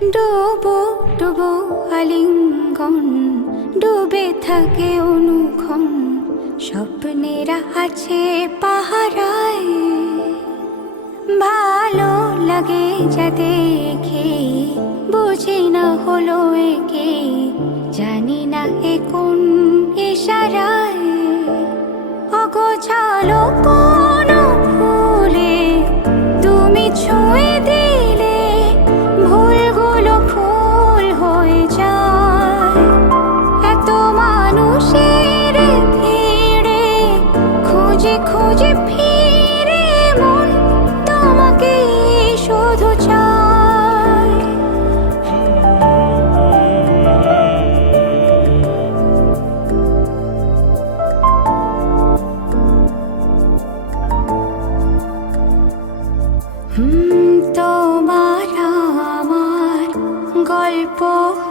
ডুবো ডুবো আলিঙ্গন, ডুবে থাকে অনুক্ষণ, স্বপ্নেরা আছে পাহারায়। ভালো লাগে যা দেখে, বুঝি না হলো একে, জানি না এ কোন ইশারায়। অগোছালো কোনো ফুলে তুমি ছুঁয়ে দিলে, ভুলগুলো ফুল হয়ে যায়। এত মানুষের ভিড়ে খুঁজে খুঁজে ফিরে মন তোমাকে শুধু চায়। তোমার আমার গল্প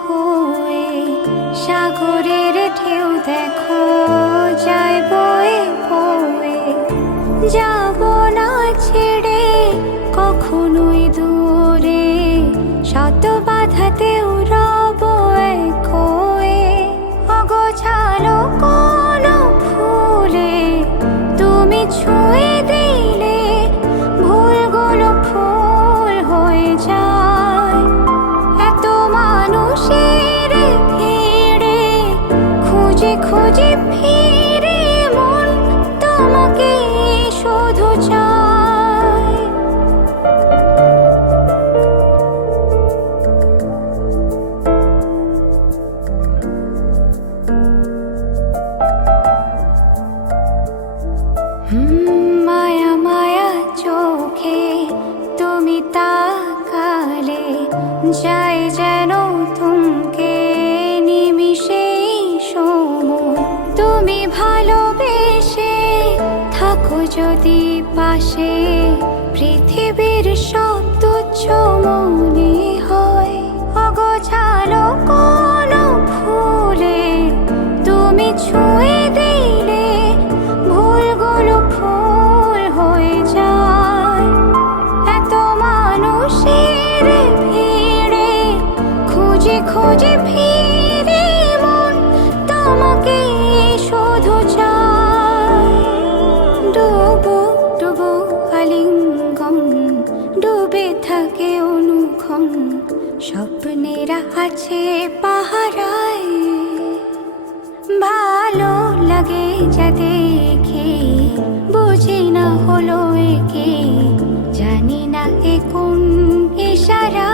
হয়ে সাগরের ঢেউ দেখো যায় বয়ে বয়ে। যাব না ছেড়ে কখনোই দূরে, শত বাধাতেও রব এক হয়ে। অগোছালো কোনো ফুলে তুমি ছুঁয়ে দিলে, ভুলগুলো ফুল হয়ে যায়। এত মানুষের ভিড়ে খুঁজে খুঁজে ফিরে মন তোমাকে শুধু চায়। মায়া মায়া চোখে তুমি তাকালে, যায় যেন থমকে নিমিষেই সময়। তুমি ভালোবেসে থাকো যদি পাশে, পৃথিবীর সব তুচ্ছ মনে হয়। অগোছালো কোনো ফুলে তুমি ছুঁয়ে দিলে, ভুলগুলো ফুল হয়ে যায়। এত মানুষের ভিড়ে খুঁজে খুঁজে ফিরে মন তোমাকে শুধু চায়। ডুবো ডুবো আলিঙ্গন, ডুবে থাকে অনুক্ষণ, স্বপ্নেরা আছে পাহারায়। ভালো লাগে যা দেখে, বুঝি না হলো একে, জানি না এ কোন ইশারা।